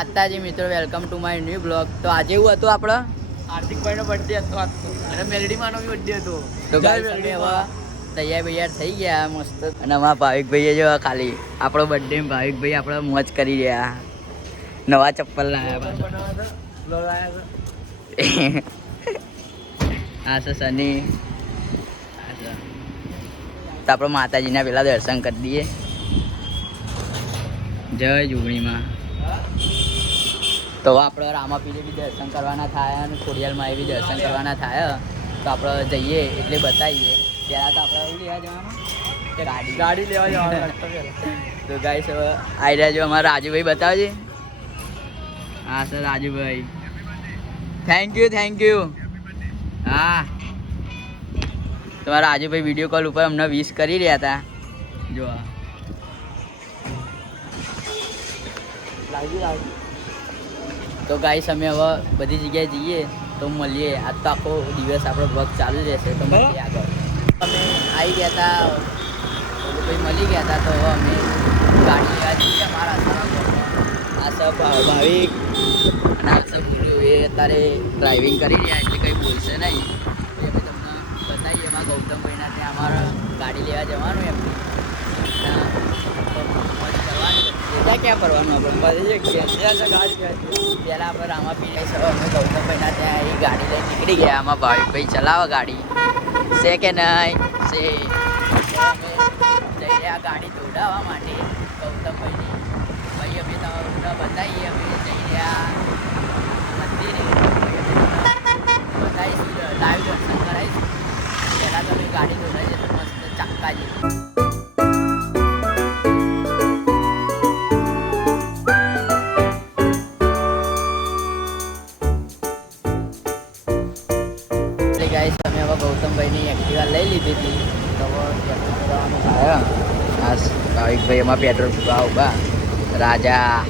માતાજી મિત્રો, welcome to my new blog. તો આજે એવું હતું આપણો હાર્દિકભાઈનો બર્થડે હતો અને મેલડીમાનો બી બર્થડે હતો. તો ગાઈસ અમે હવે તૈયાર થઈ ગયા મસ્ત. અને હમણાં ભાવિકભાઈએ જો ખાલી આપણો બર્થડે ભાવિકભાઈ આપણે મોજ કરી રહ્યા. નવા ચપ્પલ લાવ્યા. હા છે સની. તો આપણે માતાજીના પેલા દર્શન કરી દઈએ. જય જોગણીમાં. તો આપણે રામાપીરે બી દર્શન કરવાના થાય અને ખોડિયાલમાં બી દર્શન કરવાના થાય. તો આપણે જઈએ એટલે બતાવીએ. પહેલાં તો આપણે એવું લેવા જવાનું કે ગાડી લેવા જવાનું. તો ગાઈસ હવે આવી રહ્યા જો અમારા રાજુભાઈ બતાવજે. હા સર રાજુભાઈ, થેન્ક યુ. હા, તમારા રાજુભાઈ વિડીયો કોલ ઉપર અમને વિશ કરી રહ્યા હતા. જો તો ગાઈસ અમે હવે બધી જગ્યાએ જઈએ તો મળીએ. આજ તો આખો દિવસ આપણો બ્લોગ ચાલુ રહેશે. તો મળીએ આગળ. અમે આવી ગયા હતા, ભાઈ મળી ગયા હતા. તો હવે અમે ગાડી લેવા જઈએ. અમારા આ સબ ભાવિક અને આ સબ બોલ્યું એ અત્યારે ડ્રાઇવિંગ કરી રહ્યા એટલે કંઈ બોલશે નહીં. એ અમે તમને બતાવીએ. એમાં ગૌતમભાઈના ત્યાં અમારે ગાડી લેવા જવાનું એમની ક્યાં ફરવાનું આપણે પહેલાં આપણે રામાપીર અમે ગૌતમભાઈના ત્યાં એ ગાડી લઈને નીકળી ગયા. આમાં ભાવિકભાઈ ચલાવે ગાડી છે કે નહીં છે. અમે જઈ રહ્યા ગાડી દોડાવવા માટે ગૌતમભાઈની. ભાઈ અમે તમને બતાવીએ. અમે જઈ રહ્યા મંદિરે બતાવીશું, લાઈવ દર્શન કરાવીશું. પહેલાં તમે ગાડી દોડાવી તો મસ્ત ચાક્કા જેવી. અમે હવે ગૌતમભાઈની એક્ટિવા લઈ લીધી હતી. તો પેટ્રોલ પુરાવાનું થાય. આ ભાવિકભાઈ એમાં પેટ્રોલ પુરાવા ઉભા. રાજા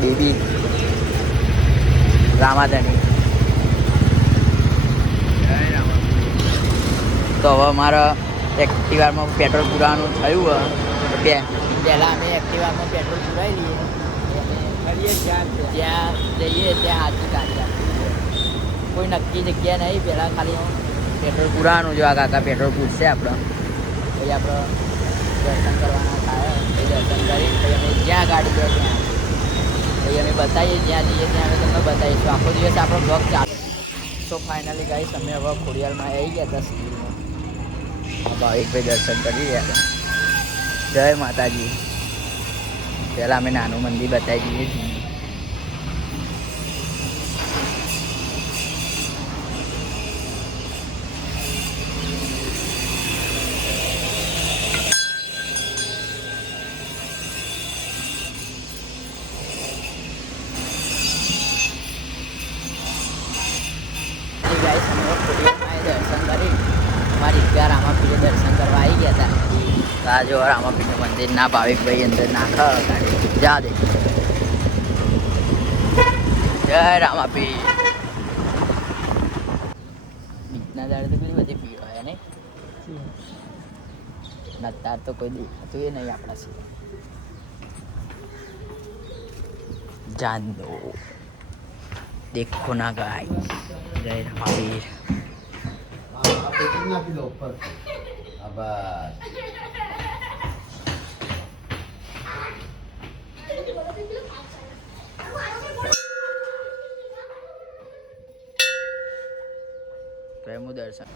બેબી રામાધણી. તો હવે અમારા એક્ટિવામાં પેટ્રોલ પુરાવાનું થયું. પહેલાં અમે એક્ટિવામાં પેટ્રોલ પુરાવી લઈએ. જ્યાં જઈએ ત્યાં હાથની ગાડી કોઈ નક્કી જગ્યા નહીં. પહેલાં ખાલી પેટ્રોલ પુરાવાનું. જો આ કાકા પેટ્રોલ પૂછશે આપણે. પછી આપણે દર્શન કરવાના થાય. પછી દર્શન કરી પછી અમે જ્યાં ગાડી જાય ત્યાં પછી અમે બતાવીએ. જ્યાં જઈએ ત્યાં અમે તમને બતાવીશું. આખો દિવસ આપણો બ્લોગ ચાલે. તો ફાઇનલી ગાઈસ અમે હવે ખોડિયાલમાં આવી ગયા હતા. સિવિલમાં ભાવિકભાઈ દર્શન કરી રહ્યા હતા. જય માતાજી. પહેલાં અમે નાનું મંદિર બતાવી દઈએ છીએ. દર્શન કરી અમારી ઈચ્છા રામાપીરે દર્શન કરવા આવી ગયા હતા. આ જો રામાપીરનું મંદિર ના ભાવિકભાઈ અંદર નાખ ગાડી જા દે. જય રામાપીર. બીજના દાડે તો પેલી બધી ભીડ હોય નહીં. નતાર તો કોઈ દેખાતું એ નહીં આપણા સિવાય. જાન દો દેખો ના ગાય. જય રામાપીર. પ્રેમ દર્શન.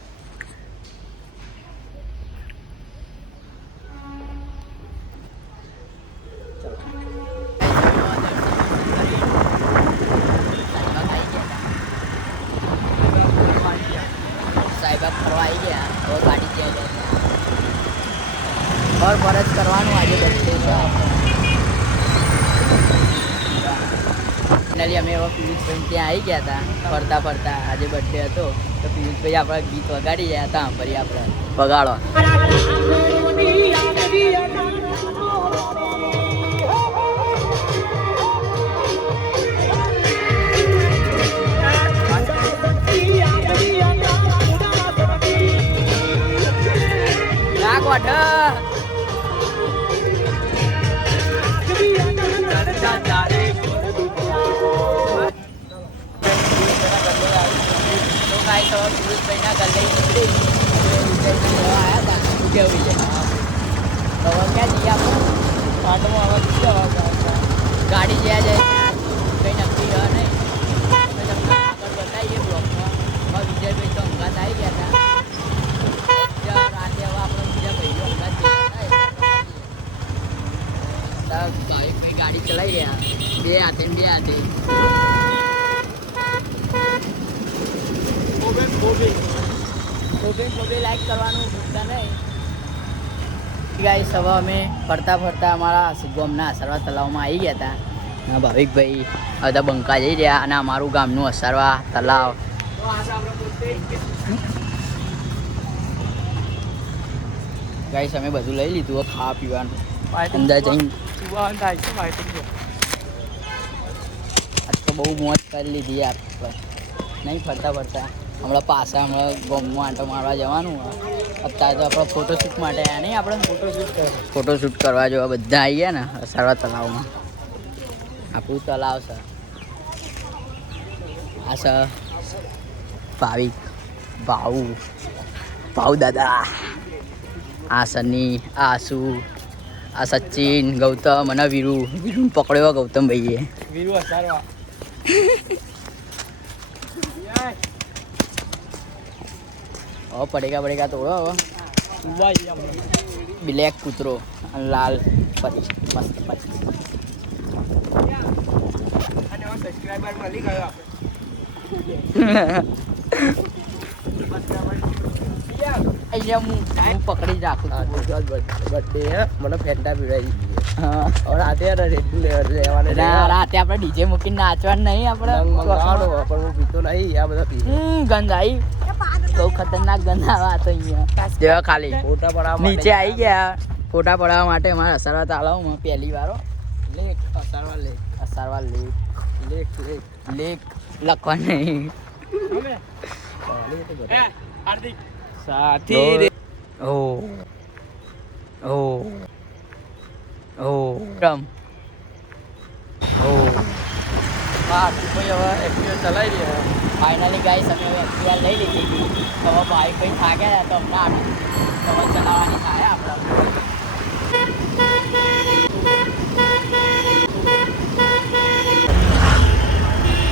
સાહેબાગ ફરવા આવી ગયા. તો ગાડી ત્યાં જાય ફર જ કરવાનું. આજે બર્થડે છે. ફાઇનલી અમે એવા પિયુષભાઈ ત્યાં આવી ગયા હતા. ફરતા ફરતા આજે બર્થડે હતો તો પિયુષભાઈ આપણા ગીત વગાડી ગયા હતા. ફરી આપણે વગાડવા. વાઢ કેવું છે હવે ક્યાં જઈએ આપણે પાટમાં હવે ગાડી જ્યાં જાય કંઈ નક્કી રહે નહીં અમે તમને આગળ બતાવીએ બ્લોકમાં હવે વિજયભાઈ તો અંગાત આવી ગયા હતા રાતે હવે આપણે બીજા ભાઈઓ અંગાત ભાઈ ગાડી ચલાવી રહ્યા બે હાથે ખોબે લાઈક કરવાનું ભૂલતા નહીં ગાઈસ હવે અમે ફરતા અમારા ગામના અસરવા તલાવમાં આવી ગયા હતા ભાવિકભાઈ બધા બંકા જઈ રહ્યા અને અમારું ગામનું અસરવા તલાવ ગાઈસ અમે બધું લઈ લીધું ખાવા પીવાનું અંદર જઈને આજ તો બહુ મોજ કરી લીધી યાર નહીં ફરતા હમણાં પાછા ગામમાં આંટો મારવા જવાનું અત્યારે તો આપણે ફોટોશૂટ માટે આવ્યા નહીં આપણે ફોટોશૂટ કરવા જેવા બધા આવી ગયા ને અસરવા તલાવમાં આપણું તલાવ છે આ છે ભાવ દાદા આ સની આ આસુ આ સચિન ગૌતમ અને વીરુ પકડ્યો ગૌતમ ભાઈએ વીરુ અસારવા હવે પડેગા તો હવે બ્લેક કૂતરો લાલ પરી મસ્ત પરી સબસ્ક્રાઇબર મળી ગયો અહીંયા હું પકડી જ રાખું બર્થડે મને ફેંટા પીવડાવી રાતે આપણે ડીજે મૂકીને નાચવાનું નહીં આપણે પણ હું પીતો નહીં આ બધા ગંધ આવી બહુ ખતરનાક ગંધ આવ્યા તો અહીંયા જેવા ખાલી ફોટા પડાવવા નીચે આવી ગયા ફોટા પડાવવા માટે અમારા અસરવા તાલાવમાં પહેલી વારો અસરવા લેક લખવા નહીં સાથી ચલાવી રહ્યા ફાઇનલી ગાઈસ અમે હવે એક્ટિવા લઈ લીધી હતી હવે ભાઈ કંઈ થાક્યા તો અમને આટલું હવે ચલાવવાની થાય આપણે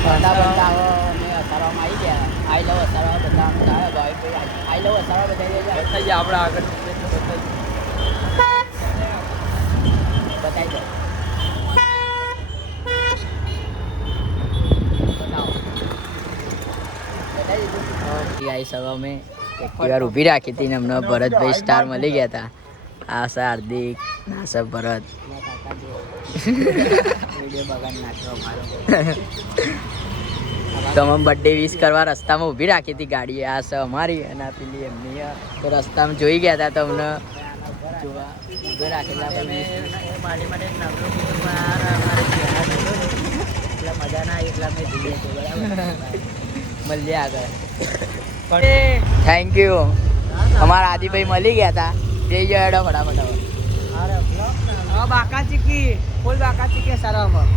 બધા અમે અસારવામાં આવી ગયા આઈ લવ અસારવા બતાવવાનું થાય ભાઈ કોઈ આઈ લવ અસારવા બતાવી દે બતાવીએ આપણે આગળ બતાવી દો ગાઈસ હવે અમે એકવાર ઊભી રાખી હતી ને અમને ભરતભાઈ સ્ટાર મળી ગયા હતા આશા હાર્દિક આશા ભરત તમે બર્થડે વિશ કરવા રસ્તામાં ઊભી રાખી હતી ગાડી આ છે અમારી અને પેલી એમની તો રસ્તામાં જોઈ ગયા હતા તો અમને જોવા ઊભી રાખેલા મારી માટે એટલા મજા ના એટલા મેં જોઈએ બરાબર મળીએ આગળ થેન્ક યુ અમારા આદિભાઈ મળી ગયા હતા જઈ ગયો ફટાફટ બાકા ચીકી ફૂલ બાકા ચીકી સારામાં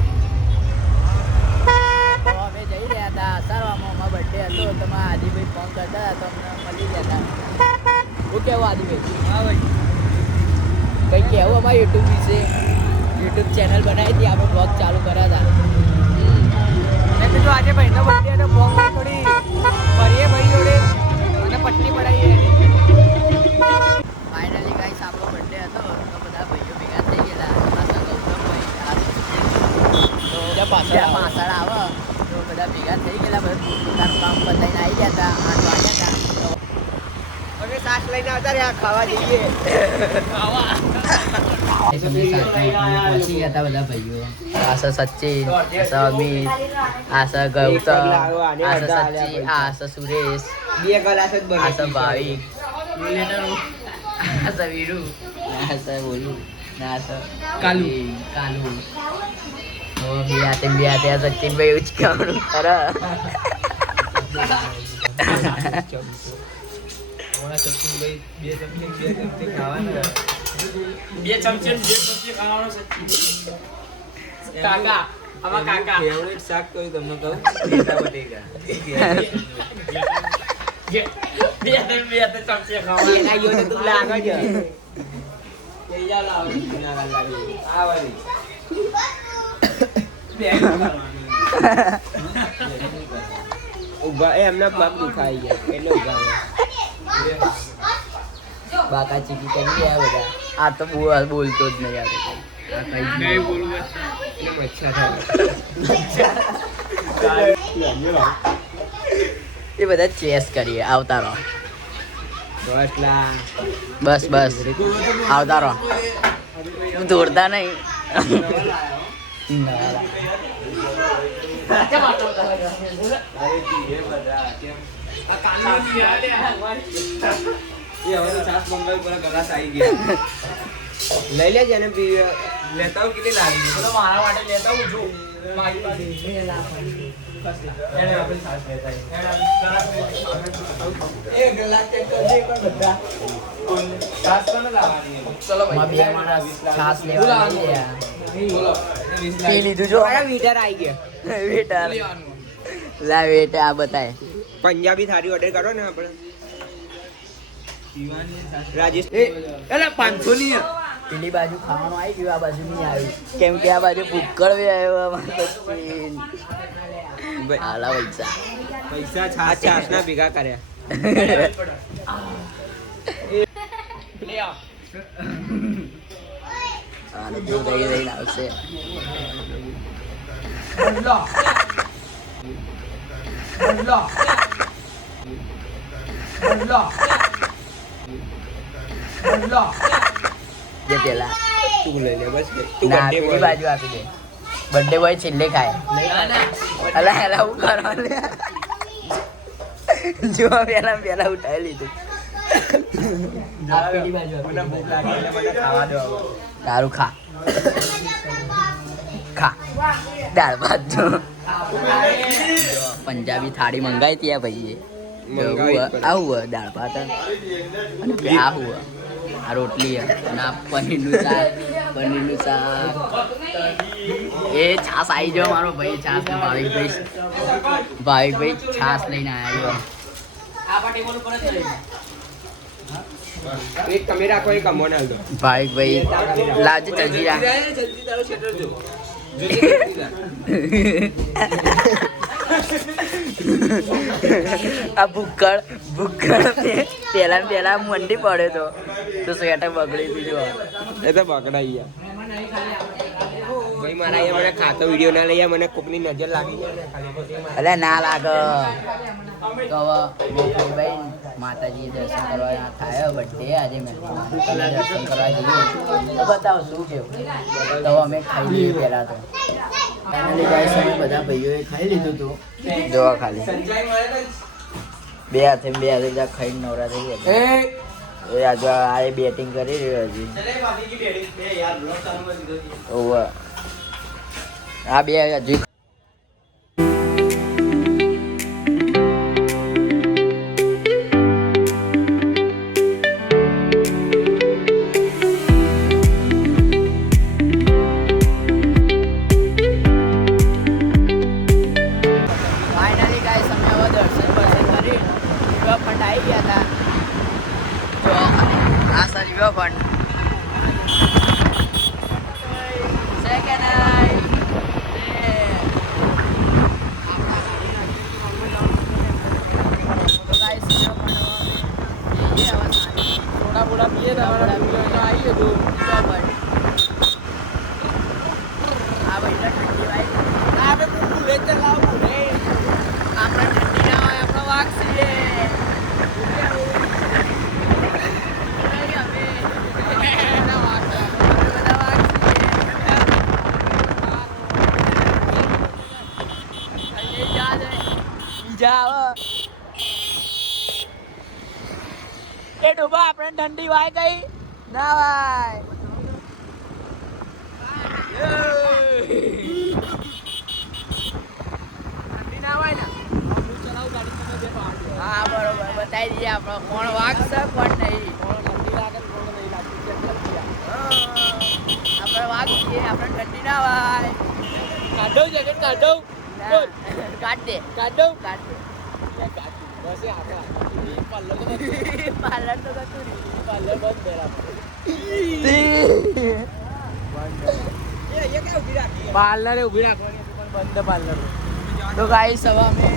અમે જઈ રહ્યા હતા સારામાં અમારો બર્થડે હતો તો મારા આદિભાઈ ફોન કરતા હતા તો અમને મળી ગયા હતા શું કહેવું આદિભાઈ હા ભાઈ કંઈ કહેવું અમારા યુટ્યુબ વિશે યુટ્યુબ ચેનલ બનાવી હતી આપણે બ્લોગ ચાલુ કર્યા હતા મેં કીધું આજે ભાઈનો બર્થડે હતો બ્લોગ થોડી ફરીએ ભાઈ જોડે અને પટ્ટી પડાવીએ ફાઇનલી ગાઈસ આપણો બર્થડે હતો તો બધા ભાઈઓ ભેગા થઈ ગયેલા પાછા ગૌતમભાઈ પાછળ આવે તો બધા ભેગા થઈ ગયેલા બધા પોતાનું કામ બતાવીને આવી ગયા હતા 8 વાગ્યા હતા હવે સાસ લઈને આવતા રહ્યા ખાવા જઈએ પહોંચી ગયા હતા બધા ભાઈઓ આશા સચિન આશા અમિત આશા ગૌતમ આશા સચિન આશા સુરેશ આશા ભાવિક આશા વીરુ આશા બોલુ આશા કાલુ બે હાથે સચિનભાઈ ઉચકાવાનું ખરા કાકા આમાં કાકા ફેવરેટ શાક કયું તમને કહું ચમચે ખાવા એના યો તો તું લાગે છે લઈ જાવ લાવ આ વાળી ઉભા એમના પગ દુખાઈ ગયા એટલે ઉભા બાકા ચીકી કરી ગયા બધા આ તો બોલતો જ નહીં યાર એ બધા ચેસ કરીએ આવતા રહો બસ આવતા રહો દોડતા નહીં લઈ લેજે અને લેતા હું કેટલી લાગી મારા માટે લેતા હું છું પી લીધું જો વીટર આવી ગયા વેટર લા વેટર આ બતાય પંજાબી થાળી ઓર્ડર કરો ને આપણે રાજેશ એલા 500 ની પેલી બાજુ ખાવાનું આવી ગયું આ બાજુ નહીં આવ્યું કેમ કે આ બાજુ ભૂક્કડ વે આવ્યો આલા પૈસા છાસ ના ભેગા કર્યા જો દઈ આવશે જે પેલા તું લઈ લે બસ ના પેલી બાજુ આપી દે બર્થડે બોય છેલ્લે ખાય અલા એલા હું કરવાનું જો પેલા ઉઠાવી લીધું તારું ખા દાળ ભાત જો પંજાબી થાળી મંગાઈ ત્યાં ભાઈ આવું દાળ ભાત અને આવું આ રોટલી ના પનીરનું શાક એ છાસ આવી જાવ મારો ભાઈ છાસ ને ભાવિકભાઈ છાસ લઈને આવ્યો એક તમે રાખો એક અમો ના દો ભાવિકભાઈ લાવજે જલ્દી રાખ આ ભૂક્કડ પેલા મંડી પડ્યો તો સ્વેટર બગડી દીધું એ તો બગડાઈ ગયા ભાઈ મારા અહીંયા મને ખાતો વિડીયો ના લઈ મને કોકની નજર લાગી જાય અલે ના લાગે તો ભાઈ માતાજી દર્શન કરવા થાય બર્થડે આજે મેં દર્શન કરવા જઈએ બતાવો શું કેવું તો અમે ખાઈ લઈએ પહેલા તો ફાઇનલી ગાઈસ અમે બધા ભાઈઓએ ખાઈ લીધું હતું જોવા ખાલી બે હાથે ખાઈને નવરા થઈ ગયા એ આજે આ બેટિંગ કરી રહ્યો હજી આ બે હજી એ ડૂબા આપણે ઠંડી વાય ગઈ ના વાય ઠંડી ના વાય ને હા બરોબર બતાવી દઈએ આપણે કોણ વાગશે કોણ નહીં આપણે વાગીએ આપણે ઠંડી ના વાય કાઢો જેકેટ કાઢો કાઢ દે બસ પાર્લર તો હતું પાર્લર બંધ પહેલા પાર્લર ઉભી રાખવાની હતી પણ બંધ પાર્લર તો ગાઈસ હવે અમે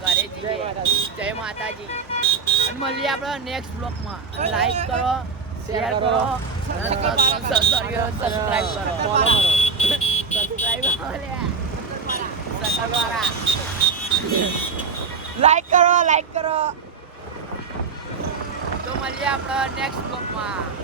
ઘરે જઈએ જય માતાજી અને મળીએ આપણે નેક્સ્ટ બ્લોગમાં લાઈક કરો શેર કરો સબસ્ક્રાઇબ કરો ફોલો કરો સબસ્ક્રાઇબ લાઈક કરો તો મળીએ આપણે નેક્સ્ટ બ્લોગમાં